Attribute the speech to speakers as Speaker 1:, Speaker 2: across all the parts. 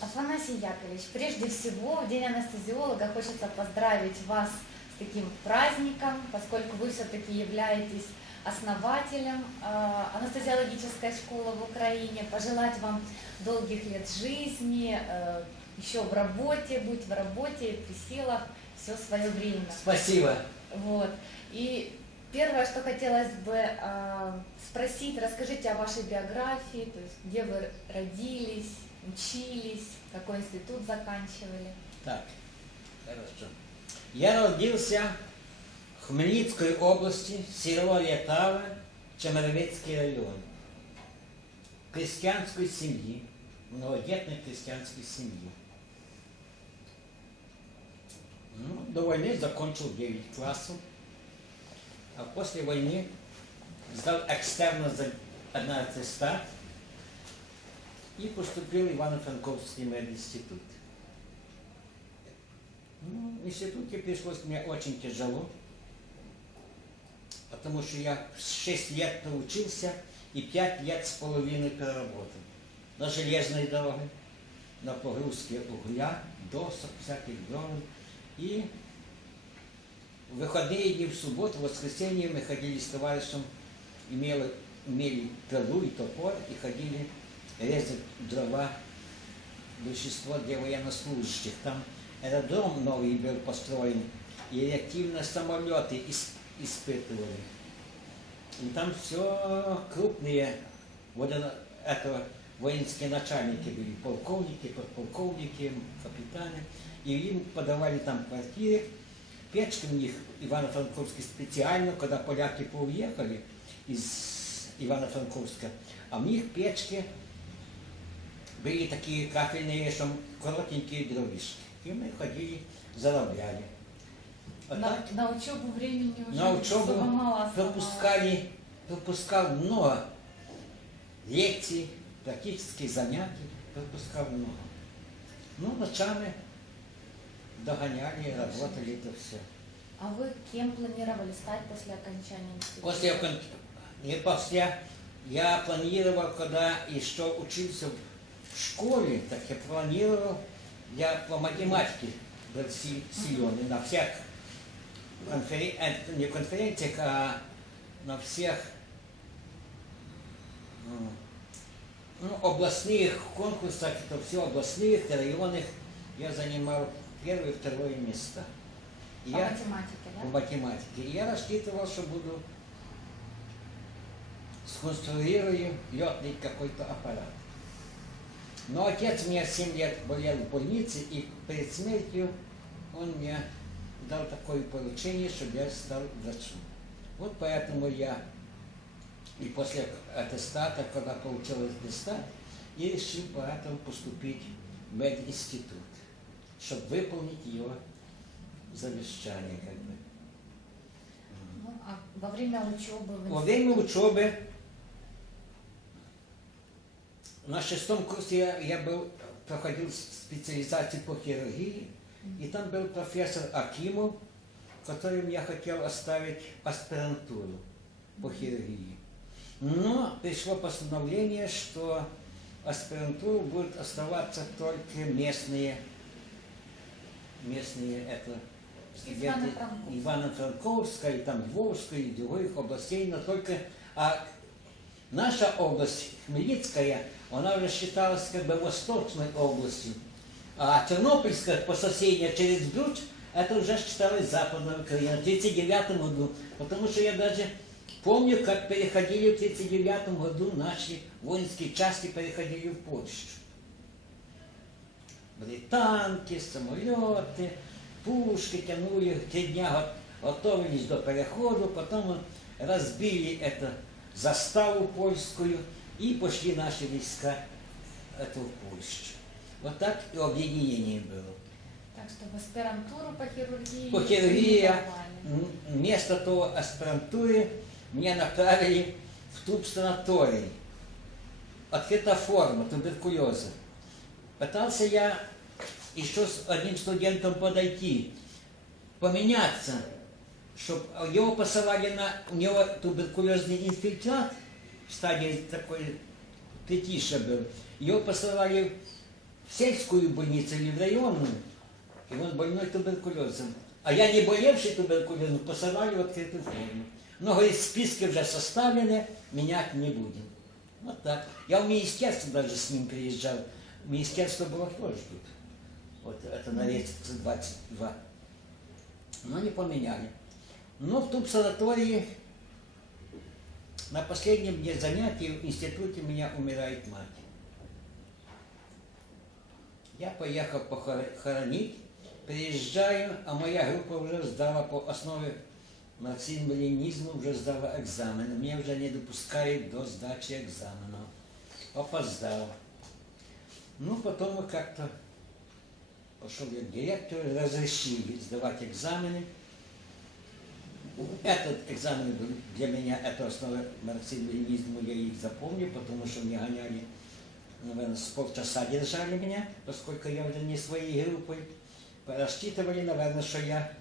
Speaker 1: Афанасий Яковлевич, прежде всего в День анестезиолога хочется поздравить вас с таким праздником, поскольку вы все-таки являетесь основателем э, анестезиологической школы в Украине, пожелать вам долгих лет жизни, э, еще в работе, быть в работе, при силах, все свое время.
Speaker 2: Спасибо.
Speaker 1: Вот. И первое, что хотелось бы э, спросить, расскажите о вашей биографии, то есть где вы родились, учились, какой институт заканчивали.
Speaker 2: Так, хорошо. Я родился в Хмельницкой области, село Летаве, Чемеровецкий район. Крестьянской семьи, многодетной крестьянской семьи. Ну, до войны закончил 9 классов, а после войны сдал экстерно за аттестат и поступил в Ивано-Франковский мединститут. Ну, в институте пришлось мне очень тяжело, потому что я 6 лет научился и 5 лет с половиной переработал. На железной дороге, на погрузке угля, досок, всяких дрон. И в выходные дни, в субботу, в воскресенье мы ходили с товарищем, имели, имели пилу и топор и ходили резать дрова, большинство для военнослужащих. Там аэродром новый был построен, и реактивные самолеты ис- испытывали. И там все крупные вот это воинские начальники были, полковники, подполковники, капитаны. И им подавали там квартиры. Печки у них Ивано-Франковский специально, когда поляки поуехали из Ивано-Франковска, а у них печки были такие кафельные, что коротенькие дровишки. И мы ходили, заробляли. А
Speaker 1: на,
Speaker 2: так
Speaker 1: на учебу времени уже
Speaker 2: на учебу
Speaker 1: мало
Speaker 2: пропускали, пропускал много лекций, практических занятий, пропускал много. Ну, ночами догоняли, работали это все.
Speaker 1: А вы кем планировали стать после окончания института?
Speaker 2: После, окон- не после, я планировал, когда еще учился в школе, так я планировал, я по математике был си- силен, на всех конферен- э, не конференциях, а на всех м, ну, областных конкурсах, это все областных, районных, я занимал первое и второе место.
Speaker 1: По
Speaker 2: я-
Speaker 1: математике,
Speaker 2: по
Speaker 1: да?
Speaker 2: математике. И я рассчитывал, что буду сконструирую летный какой-то аппарат. Но отец у меня 7 лет болел в больнице, и перед смертью он мне дал такое поручение, чтобы я стал врачом. Вот поэтому я и после аттестата, когда получил аттестат, и решил поэтому поступить в мединститут, чтобы выполнить его завещание, как бы.
Speaker 1: Ну, а во время учебы
Speaker 2: Во время учебы на шестом курсе я, я был, проходил специализацию по хирургии, и там был профессор Акимов, которым я хотел оставить аспирантуру по хирургии. Но пришло постановление, что аспирантуру будут оставаться только местные, местные это студенты
Speaker 1: Ивано-Франковска.
Speaker 2: Ивано-Франковска, и там Львовска, и других областей, но только а наша область, Хмельницкая, она уже считалась как бы восточной областью, а Тернопольская по соседней через Бруч, это уже считалось западной Украиной в 1939 году, потому что я даже помню, как переходили в 1939 году наши воинские части переходили в Польшу. Были танки, самолеты, пушки тянули, три дня го- готовились до переходу, потом разбили это заставу польскую и пошли наши войска это в Польшу. Вот так и объединение было.
Speaker 1: Так что в аспирантуру по хирургии...
Speaker 2: По хирургии вместо того аспирантуры меня направили в туб-санаторий. Открыта форма туберкулеза. Пытался я еще с одним студентом подойти, поменяться, чтобы его посылали на... У него туберкулезный инфильтрат в стадии такой Тетиша был. Его посылали в сельскую больницу или в районную, и он больной туберкулезом. А я не болевший туберкулезом, посылали в открытую форму. Но, говорит, списки уже составлены, менять не будем. Вот так. Я в министерство даже с ним приезжал. Министерство было тоже тут. Вот это на Рецкце 22. Но не поменяли. Но в том санатории на последнем дне занятий в институте меня умирает мать. Я поехал похоронить, приезжаю, а моя группа уже сдала по основе марксизма-ленинизма, уже сдала экзамен. Меня уже не допускают до сдачи экзаменов. Опоздал. Ну, потом как-то пошел я к директору, разрешили сдавать экзамены. Этот экзамен был для меня, это основа марксизма-ленинизма, я их запомню, потому что мне гоняли, наверное, с полчаса держали меня, поскольку я уже не своей группой. Рассчитывали, наверное, что я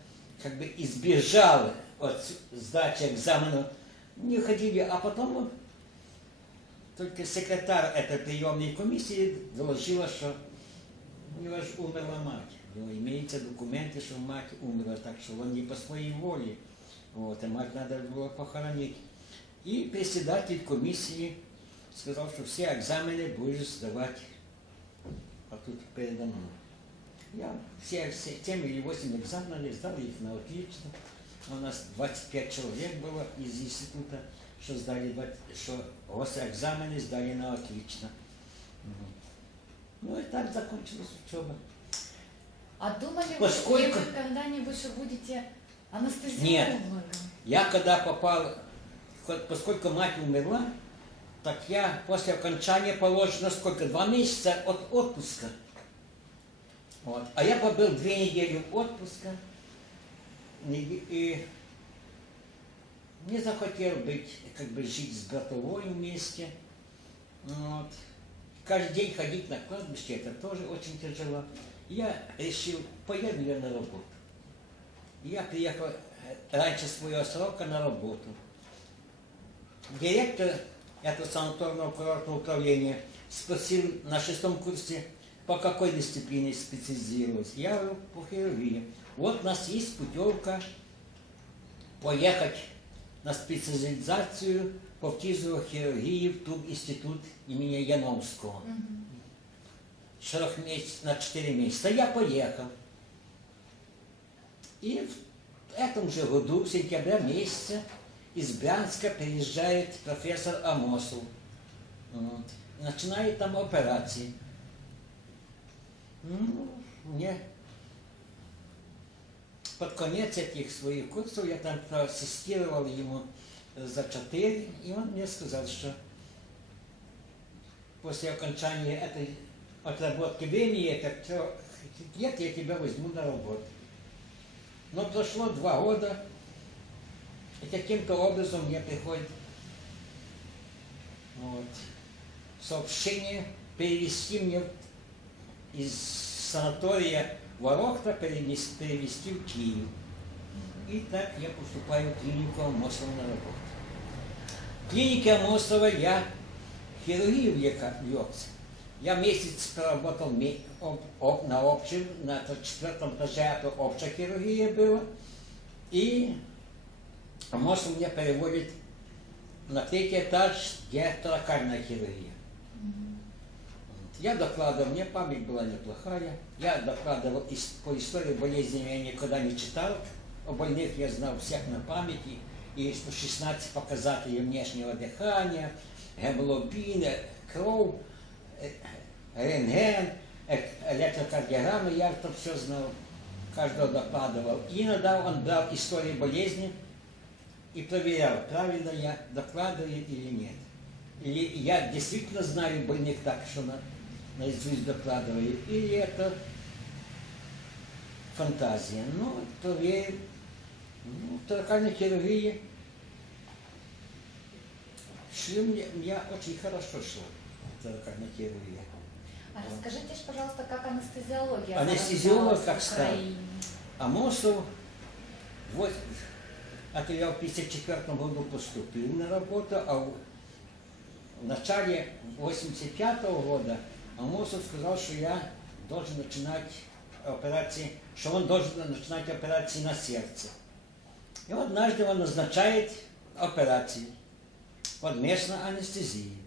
Speaker 2: как бы избежал от сдачи экзамена. Не ходили, а потом только секретарь этой приемной комиссии доложила, что у него же умерла мать. Имеются документы, что мать умерла, так что он не по своей воле. Вот, и мать надо было похоронить. И председатель комиссии сказал, что все экзамены будешь сдавать а тут передо мной. Я все, все 7 или 8 экзаменов сдал их на отлично. У нас 25 человек было из института, что сдали, 20 что госэкзамены сдали на отлично. Ну и так закончилась учеба.
Speaker 1: А думали вы,
Speaker 2: Поскольку-
Speaker 1: вы когда-нибудь, что будете анестезиологом?
Speaker 2: Нет. Я когда попал, поскольку мать умерла, так я после окончания положено сколько? Два месяца от отпуска. Вот. А я побыл две недели отпуска и, и не захотел быть, как бы жить с братовой вместе. Вот. Каждый день ходить на кладбище, это тоже очень тяжело. Я решил, поеду я на работу. Я приехал э, раньше своего срока на работу. Директор этого санаторного курортного управления спросил на шестом курсе, по какой дисциплине специализируюсь. Я говорю, по хирургии. Вот у нас есть путевка поехать на специализацию по фтизиохирургии в Туб институт имени Яновского.
Speaker 1: Мгм.
Speaker 2: 40 месяцев на 4 месяца. Я поехал. И в этом же году, в сентябре месяце, из Брянска приезжает профессор Амосов. Вот. Начинает там операции. Ну, мне под конец этих своих курсов я там проассистировал ему за 4, и он мне сказал, что после окончания этой отработки времени, это трёх лет я тебя возьму на работу. Но прошло два года, и каким-то образом мне приходит вот, сообщение перевести мне из санатория Ворохта перевести, перевести в Киев. И так я поступаю в клинику Амосова на работу. В клинике Амосова я хирургию влекся. Я месяц проработал об- об- на общем, на т- четвертом этаже, это общая хирургия была. И Амосов меня переводит на третий этаж, где торакальная хирургия. Я докладывал, мне память была неплохая. Я докладывал ис- по истории болезни, я никогда не читал. О больных я знал всех на памяти. И 116 показателей внешнего дыхания, гемоглобин, кровь, э, рентген, э, электрокардиограмма, я это все знал, каждого докладывал. И иногда он брал историю болезни и проверял, правильно я докладываю или нет. Или я действительно знаю больных так, что на, наизусть докладываю, или это фантазия. Ну, проверил. Ну, торакальная хирургия. Шли мне, я очень хорошо шла, торакальная хирургия.
Speaker 1: А пожалуйста, как анестезиология
Speaker 2: Анестезиолог как стал? Амосов, вот, это я в 1954 году поступил на работу, а в начале 85 года Амосов сказал, что я должен начинать операции, что он должен начинать операции на сердце. И вот однажды он назначает операцию под местной анестезией.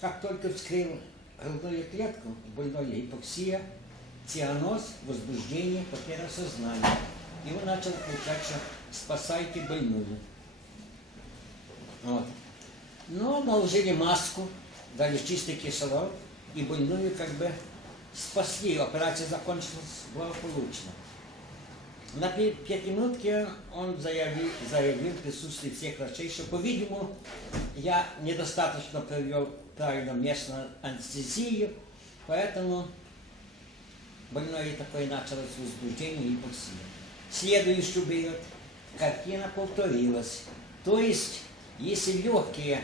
Speaker 2: Как только вскрыл грудную клетку, больной гипоксия, цианоз, возбуждение, потеря сознания. И он начал кричать, что спасайте больную. Вот. Но наложили маску, дали чистый кислород, и больную как бы спасли. Операция закончилась благополучно. На пятиминутке он заявил, заявил в присутствии всех врачей, что, по-видимому, я недостаточно провел правильно местную анестезию, поэтому больной такой началось возбуждение и гипоксия. Следующий берет, картина повторилась. То есть, если легкие,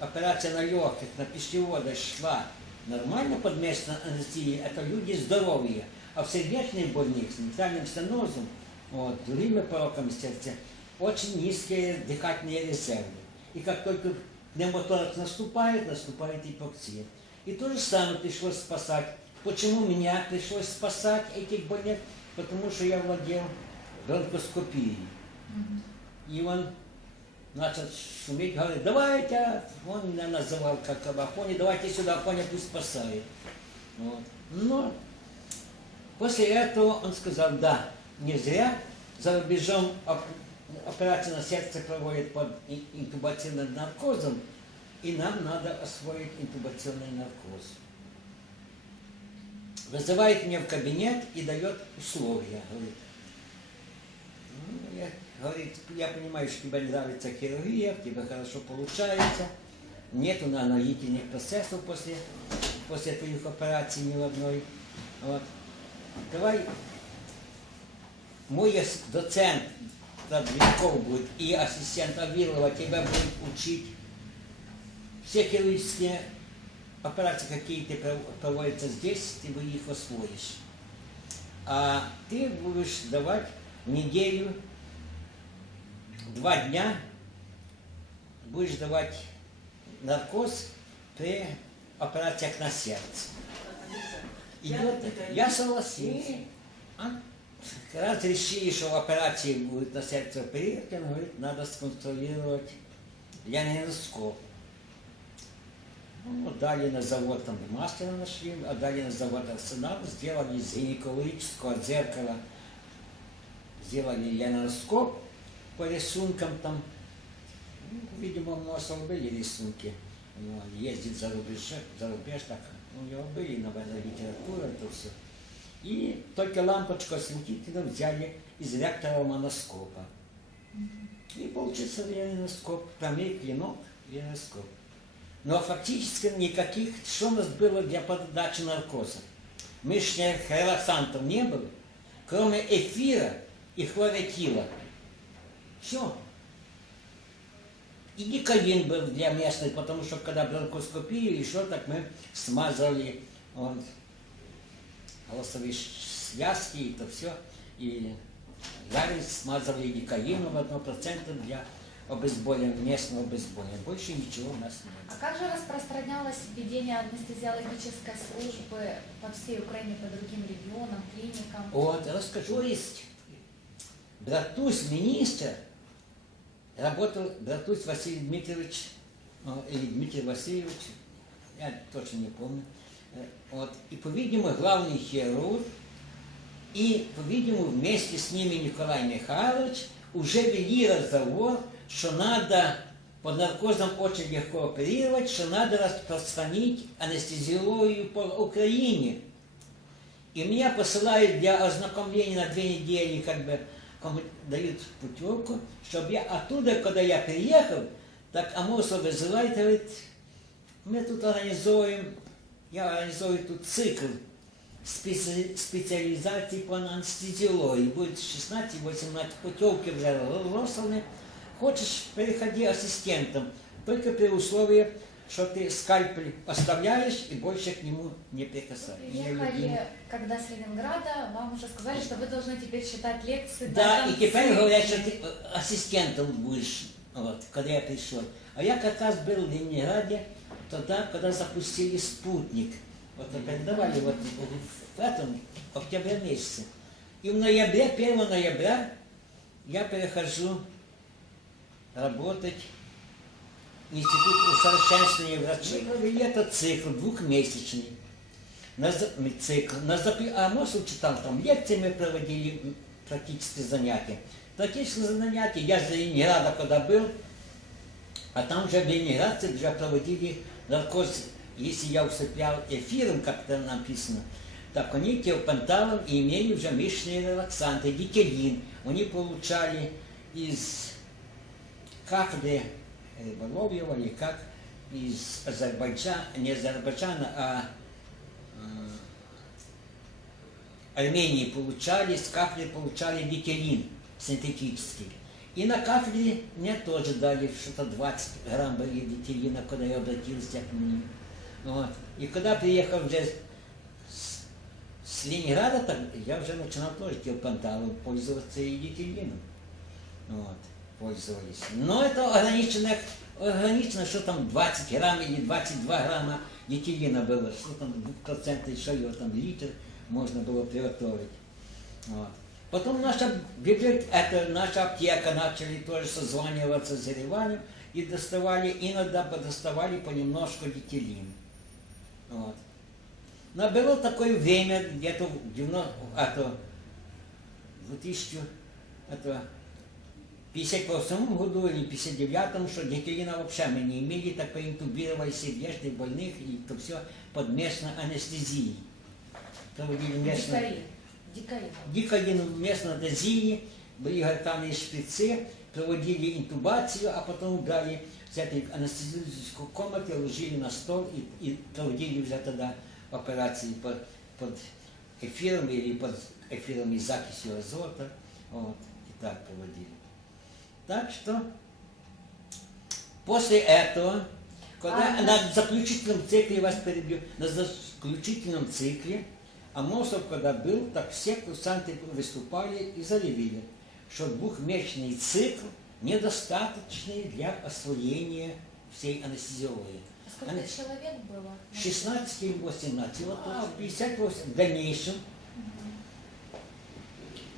Speaker 2: операция на легких, на пищевода шла нормально под местной анестезией, это люди здоровые. А в сердечных больных с ментальным стенозом, вот, другими пороками сердца, очень низкие дыхательные резервы. И как только пневмоторакс наступает, наступает гипоксия. И то же самое пришлось спасать. Почему меня пришлось спасать, этих больных? Потому что я владел бронхоскопией. И он начал шуметь, говорит, давайте, он меня называл как в Афоне, давайте сюда, Афоня пусть спасает. Вот. Но после этого он сказал, да, не зря за рубежом оп- операция на сердце проводят под интубационным наркозом, и нам надо освоить интубационный наркоз. Вызывает меня в кабинет и дает условия. Говорит, ну, я, говорит, я понимаю, что тебе нравится хирургия, тебе хорошо получается, нету наноительных процессов после, после твоих операций ни одной. Вот. Давай мой доцент Тадвинков будет и ассистент Авилова тебя будет учить все хирургические операции, какие ты пров- проводятся здесь, ты бы их освоишь. А ты будешь давать неделю, два дня, будешь давать наркоз при операциях на сердце. Идет, я согласился. А? Раз решили, операции будет на сердце оперировать, он говорит, надо сконтролировать ляниноскоп. Ну, дали на завод, там мастера нашли, а дали на завод Арсенал, сделали из гинекологического зеркала, сделали ляноскоп по рисункам там. Ну, видимо, у Носова были рисунки. Он ездит за рубеж, за рубеж, так, у него были, наверное, литература, это все. И только лампочку осветителя взяли из реактора моноскопа. И получился ляноскоп, там и клинок, ляноскоп. Но фактически никаких, что у нас было для подачи наркоза? Мышечных релаксантов не было, кроме эфира и хлоротила. Все. И диколин был для местных, потому что когда бронхоскопию еще так мы смазали вот, голосовые связки, и это все. И Гарри смазывали диколином одно процента для обезболивания, местного обезболивания. Больше ничего у нас нет.
Speaker 1: А как же распространялось введение анестезиологической службы по всей Украине, по другим регионам, клиникам?
Speaker 2: Вот, расскажу, есть братусь министр, работал братусь Василий Дмитриевич, э, или Дмитрий Васильевич, я точно не помню. Вот, и, по-видимому, главный хирург, и, по-видимому, вместе с ними Николай Михайлович уже вели разговор, что надо под наркозом очень легко оперировать, что надо распространить анестезиологию по Украине. И меня посылают для ознакомления на две недели, как бы дают путевку, чтобы я оттуда, когда я приехал, так Амосов вызывает, говорит, мы тут организуем, я организую тут цикл специализации по анестезиологии. Будет 16-18 путевки уже розданы. Хочешь, переходи ассистентом, только при условии, что ты скальпель оставляешь и больше к нему не прикасаешься.
Speaker 1: Приехали, когда с Ленинграда, вам уже сказали, что вы должны теперь читать лекции.
Speaker 2: Да, и теперь говорят, что ты э, ассистентом будешь, вот, когда я пришел. А я как раз был в Ленинграде тогда, когда запустили спутник. Вот передавали вот в этом октябре месяце. И в ноябре, 1 ноября, я перехожу работать в Институт усовершенствования врачей. Мы провели этот цикл двухмесячный. На, цикл. На а Мосул читал там лекции, мы проводили практические занятия. Практические занятия, я за Ленинграда когда был, а там же в Ленинграде уже проводили наркоз, если я усыплял эфиром, как там написано, так они теопанталом и имели уже мышечные релаксанты, дикелин. Они получали из кафедры рыболовьего или как из Азербайджана, не Азербайджана, а э, Армении получали, с кафедры получали дикелин синтетический. И на кафедре мне тоже дали что-то 20 грамм были дикелина, когда я обратился к ним. Вот. И когда приехал уже с, с Ленинграда, так я уже начинал тоже теопанталом пользоваться и дикелином. Вот, пользовались. Но это ограничено, ограничено, что там 20 грамм или 22 грамма дикелина было, что там двухпроцентный шайо, там литр можно было приготовить. Вот. Потом наша библиотека, это наша аптека начали тоже созваниваться с Ереваном и доставали, иногда доставали понемножку дикелин. Вот. Но было такое время, где-то в 90, а то, в 2000, это 58 году или 59 что дикелина вообще мы не имели, так поинтубировали сердечных больных, и то все под местной анестезией. Проводили местную... Местной анестезии, были гортанные шприцы, проводили интубацию, а потом брали с этой анестезической комнаты, ложили на стол и, и проводили уже тогда операции под, под эфиром или под эфиром и закисью азота. Вот, и так проводили. Так что после этого, когда
Speaker 1: А,
Speaker 2: на заключительном цикле, вас перебью, на заключительном цикле, Амосов, когда был, так все курсанты выступали и заявили, что двухмесячный цикл недостаточный для освоения всей анестезиологии.
Speaker 1: А Сколько
Speaker 2: Ане-
Speaker 1: человек было?
Speaker 2: 16 или 18, вот
Speaker 1: А.
Speaker 2: 58 в дальнейшем.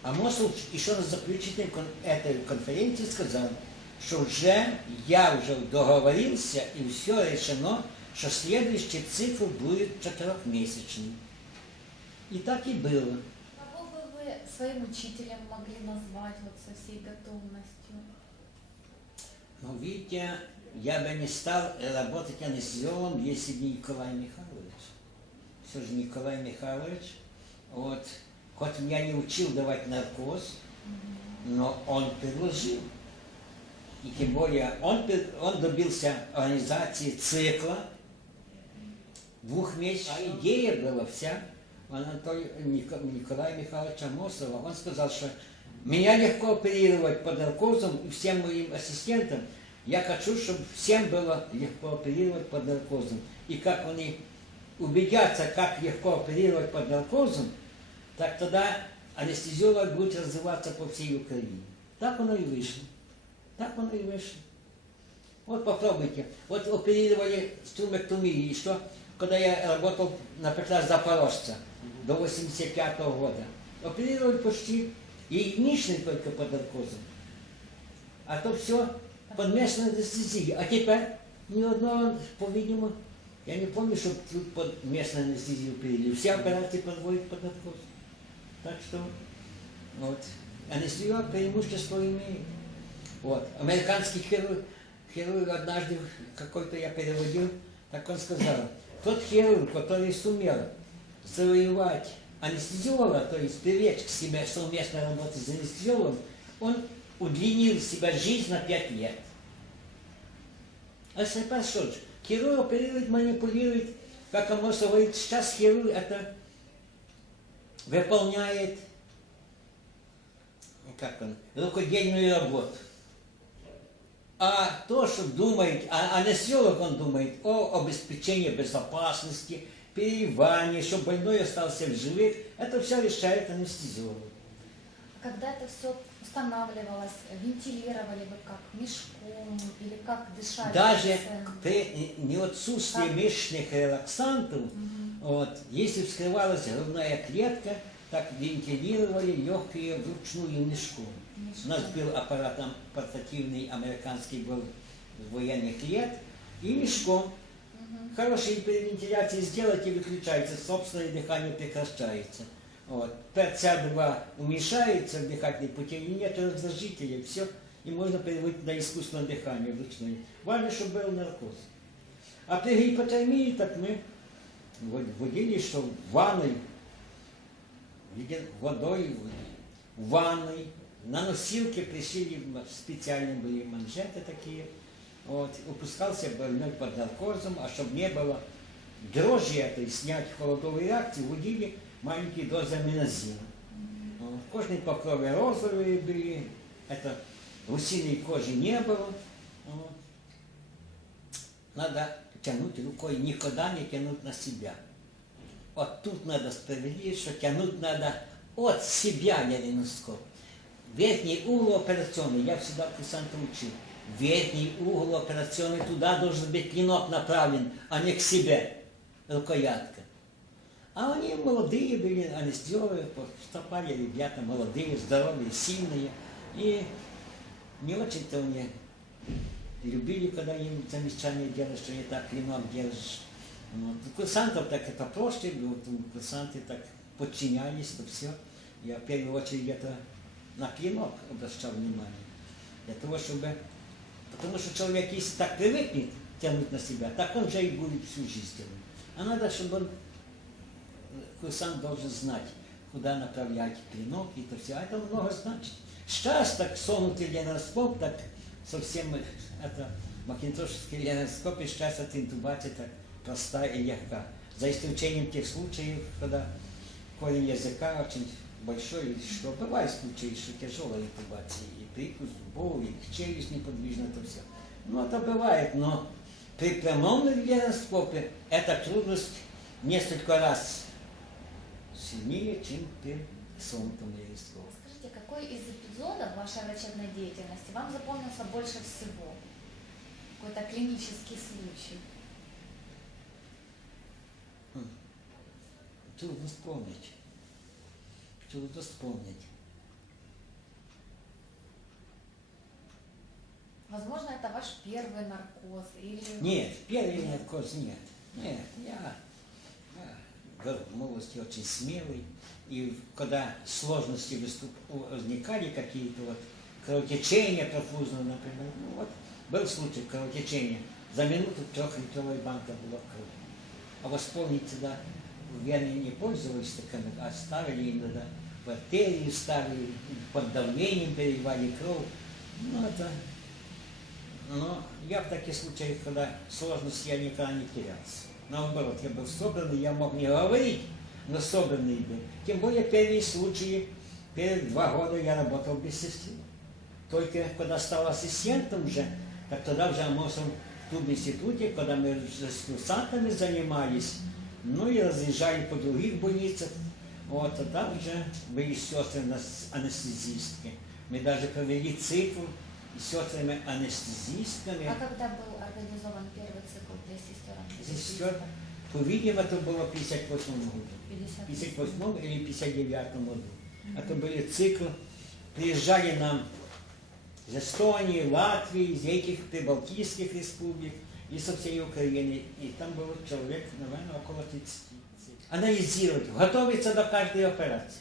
Speaker 2: Амосов еще на заключительной кон- этой конференции сказал, что уже я уже договорился и все решено, что следующий цикл будет четырехмесячный. И так и было.
Speaker 1: Кого бы вы своим учителем могли назвать вот со всей готовностью?
Speaker 2: Но видите, я бы не стал работать анестезиологом, если бы не Николай Михайлович. Все же Николай Михайлович, вот, хоть меня не учил давать наркоз, но он предложил. И тем более он, он добился организации цикла двухмесячных. А идея была вся Анатолия Николая Михайловича Мосова. Он сказал, что меня легко оперировать под наркозом и всем моим ассистентам. Я хочу, чтобы всем было легко оперировать под наркозом. И как они убедятся, как легко оперировать под наркозом, так тогда анестезиолог будет развиваться по всей Украине. Так оно и вышло. Так оно и вышло. Вот попробуйте. Вот оперировали стромектомию. И что? Когда я работал, например, запорожца до 85 года, оперировали почти единичный только под наркозом. А то все под местной анестезией. А теперь ни одного, по-видимому, я не помню, чтобы тут под местной анестезией оперировали. Все операции подводят под наркоз. Так что вот. Анестезиолог преимущество имеет. Вот. Американский хирург, хирург однажды какой-то я переводил, так он сказал, тот хирург, который сумел завоевать анестезиолога, то есть привлечь к себе совместно работать с анестезиологом, он удлинил себя жизнь на 5 лет. А что же? Хирург оперирует, манипулирует, как Амос говорит, сейчас хирург это выполняет как он, рукодельную работу. А то, что думает, а анестезиолог, он думает о обеспечении безопасности, переливании, чтобы больной остался в живых, это все решает анестезиолог.
Speaker 1: Когда это все устанавливалось, вентилировали вы как мешком или как дышали?
Speaker 2: Даже
Speaker 1: пациент?
Speaker 2: при неотсутствии
Speaker 1: Так.
Speaker 2: мышечных релаксантов,
Speaker 1: Мгм.
Speaker 2: вот, если вскрывалась грудная клетка, так вентилировали легкие вручную мешком. У нас был аппарат портативный, американский был военных лет, и мешком.
Speaker 1: Мгм.
Speaker 2: Хорошие вентиляции сделайте, выключается, собственное дыхание прекращается. Вот. ПЦА-2 уменьшается в дыхательной пути, и нет раздражителя, все, и можно переводить на искусственное дыхание вручную. Важно, чтобы был наркоз. А при гипотермии, так мы вот вводили, что в ванной, водой, в ванной, на носилке пришили специальные были манжеты такие, вот, упускался больной под наркозом, а чтобы не было дрожжи этой, снять холодовую реакцию, вводили маленькие дозы аминозина. Вот, Кожные покровы розовые были, это гусиной кожи не было. Вот. Надо тянуть рукой, никогда не тянуть на себя. Вот тут надо справедливость, что тянуть надо от себя, не на носков. Верхний угол операционный, я всегда курсанта учил. Верхний угол операционный, туда должен быть клинок направлен, а не к себе, рукоятка. А они молодые были, анестезиологи, поступали ребята молодые, здоровые, сильные. И не очень-то они любили, когда им замечания делали, что не так клинок держишь. Вот. У курсантов так это проще, вот у курсанты так подчинялись, то все. Я в первую очередь это на клинок обращал внимание. Для того, чтобы... Потому что человек, если так привыкнет тянуть на себя, так он же и будет всю жизнь тянуть. А надо, чтобы он, курсант должен знать, куда направлять клинок и то все. А это много значит. Сейчас так сонутый леноскоп, так совсем это макинтошевский леноскоп, и сейчас эта интубация так простая и легка. За исключением тех случаев, когда корень языка очень большой, что бывают случаи, что тяжелая интубация, и прикус зубов, и челюсть неподвижна, это все. Ну, это бывает, но при прямом леноскопе эта трудность несколько раз сильнее, чем при сонутом леноскопе.
Speaker 1: Скажите, какой из эпизодов вашей врачебной деятельности вам запомнился больше всего? Какой-то клинический случай?
Speaker 2: Трудно вспомнить. Трудно вспомнить.
Speaker 1: Возможно, это ваш первый наркоз или...
Speaker 2: Нет, первый наркоз нет. Нет, я, я в молодости очень смелый. И когда сложности выступ, возникали какие-то вот кровотечения профузные, например, ну вот был случай кровотечения. За минуту трехлитровая банка была крови. А восполнить тогда вены не пользовались такими, а ставили иногда в артерию, ставили, под давлением переливали кровь. Ну, это но я в таких случаях, когда сложности, я никогда не терялся. Наоборот, я был собранный, я мог не говорить, но собранный был. Тем более первые случаи, первые два года я работал без сестры. Только когда стал ассистентом уже, так тогда уже в том институте, когда мы с курсантами занимались, ну и разъезжали по других больницах, вот, тогда уже были сестры нас- анестезистки. Мы даже провели цикл с сестрами анестезистками.
Speaker 1: А когда был организован первый цикл для сестер?
Speaker 2: Сестер, по-видимому, это было в 58 году.
Speaker 1: 50.
Speaker 2: 58 или 59 году. Это были циклы. Приезжали нам из Эстонии, Латвии, из этих прибалтийских республик и со всей Украины. И там было человек, наверное, около 30. Анализировать, готовиться до каждой операции.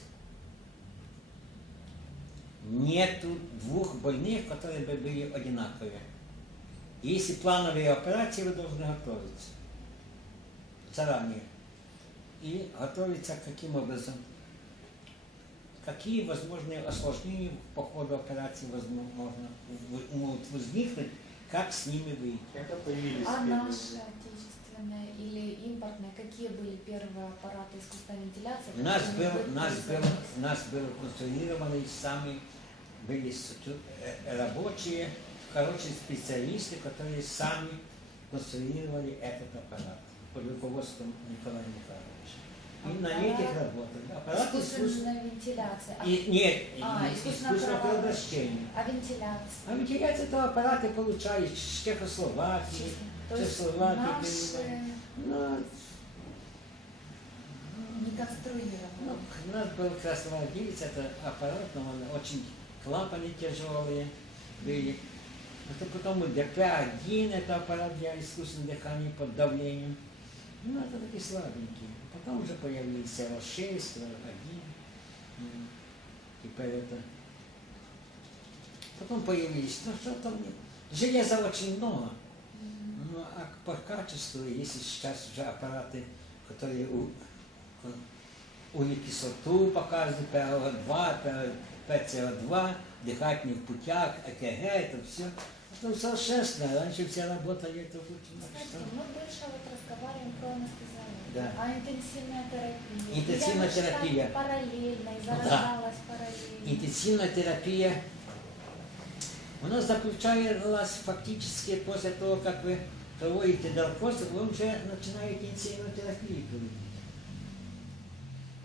Speaker 2: Нету двух больных, которые бы были одинаковые. Если плановые операции, вы должны готовиться заранее. И готовиться каким образом? Какие возможные осложнения по ходу операции возможно, могут возникнуть, как с ними выйти?
Speaker 3: Когда появились
Speaker 1: А наши отечественные или импортные, какие были первые аппараты искусственной вентиляции?
Speaker 2: У нас
Speaker 1: которые
Speaker 2: был, нас был, нас был конструированный сами, были э, рабочие, хорошие специалисты, которые сами конструировали этот аппарат под руководством Николая Михайловича. И на этих работах. Аппарат.
Speaker 1: Искусственная вентиляция. А,
Speaker 2: И, нет,
Speaker 1: а, искусственное
Speaker 2: искусственное
Speaker 1: кровообращение. А вентиляция?
Speaker 2: А вентиляция этого аппарата получают с Чехословакии.
Speaker 1: То есть
Speaker 2: Чехословакии,
Speaker 1: наши
Speaker 2: понимаете. Ну,
Speaker 1: не
Speaker 2: ну,
Speaker 1: конструированы.
Speaker 2: у нас был это аппарат, но он очень клапаны тяжелые были. Это потом и ДП-1, это аппарат для искусственного дыхания под давлением. Ну, это такие слабенькие. Потом уже появились РО-6, РО-1. М, Теперь это... Потом появились, ну что там, железа очень много. Ну, а по качеству, если сейчас уже аппараты, которые у, углекислоту показывают, ПЛО2, ПЦО2, дыхательных путях, ЭКГ, это все. Это усовершенствовано. Раньше все работали, это очень
Speaker 1: Кстати,
Speaker 2: что.
Speaker 1: мы больше вот разговариваем про анестезиологию.
Speaker 2: Да.
Speaker 1: А интенсивная терапия?
Speaker 2: Интенсивная
Speaker 1: Или она
Speaker 2: терапия.
Speaker 1: считается параллельно и
Speaker 2: Ну да.
Speaker 1: зарождалась параллельно?
Speaker 2: Интенсивная терапия у нас заключалась фактически после того, как вы проводите наркоз, вы уже начинаете интенсивную терапию проводить.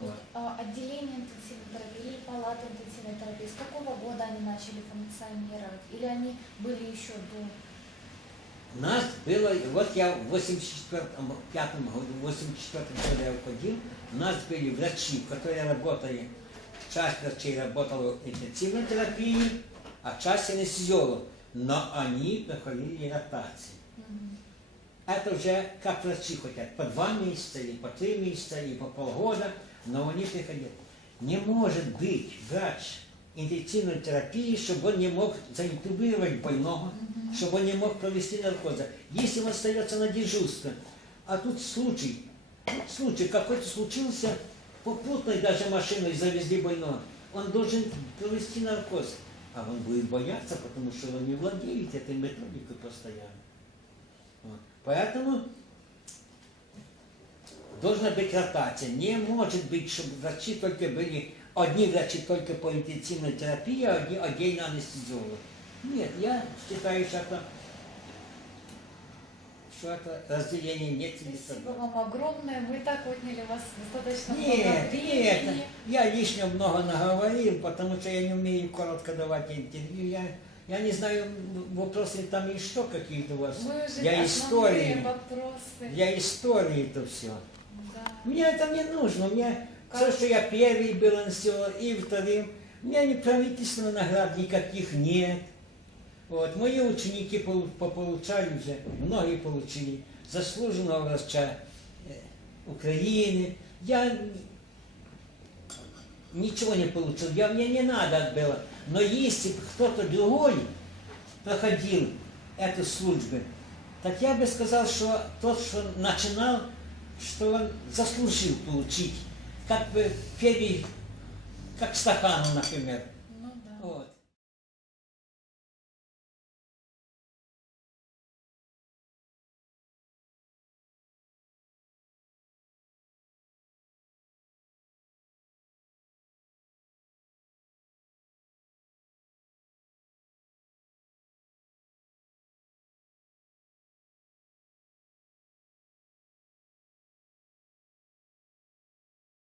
Speaker 1: Вот, а, отделение интенсивной терапии или палаты интенсивной терапии, с какого года они начали функционировать? Или они были еще до?
Speaker 2: У нас было, вот я в 84-м, пятом году, в 84-м году я уходил, у нас были врачи, которые работали, часть врачей работала в интенсивной терапии, а часть анестезиолог, но они проходили ротации.
Speaker 1: Мгм.
Speaker 2: Это уже как врачи хотят, по два месяца, или по три месяца, или по полгода, но они приходят. Не может быть врач интенсивной терапии, чтобы он не мог заинтубировать больного, чтобы он не мог провести наркоза. Если он остается на дежурстве, а тут случай, случай какой-то случился, попутной даже машиной завезли больного, он должен провести наркоз. А он будет бояться, потому что он не владеет этой методикой постоянно. Поэтому должна быть ротация. Не может быть, чтобы врачи только были, одни врачи только по интенсивной терапии, а одни отдельно анестезиолог. Нет, я считаю, что это, что это разделение нет
Speaker 1: Спасибо вам огромное. Мы так отняли вас достаточно много
Speaker 2: Нет,
Speaker 1: времени.
Speaker 2: нет, я лишнего много наговорил, потому что я не умею коротко давать интервью. Я, я не знаю, вопросы там еще какие-то у вас.
Speaker 1: Мы
Speaker 2: Я истории.
Speaker 1: вопросы.
Speaker 2: Я истории это все.
Speaker 1: Да.
Speaker 2: Мне это не нужно. Мне
Speaker 1: Как?
Speaker 2: все, что я первый был анестезиолог и вторым, у меня ни правительственных наград никаких нет. Вот. Мои ученики полу- пополучали уже, многие получили заслуженного врача э, Украины. Я ничего не получил, я, мне не надо было. Но если бы кто-то другой проходил эту службу, так я бы сказал, что тот, что начинал, что он заслужил получить, как бы первый, как стакану, например.
Speaker 1: Ну да.
Speaker 2: Вот.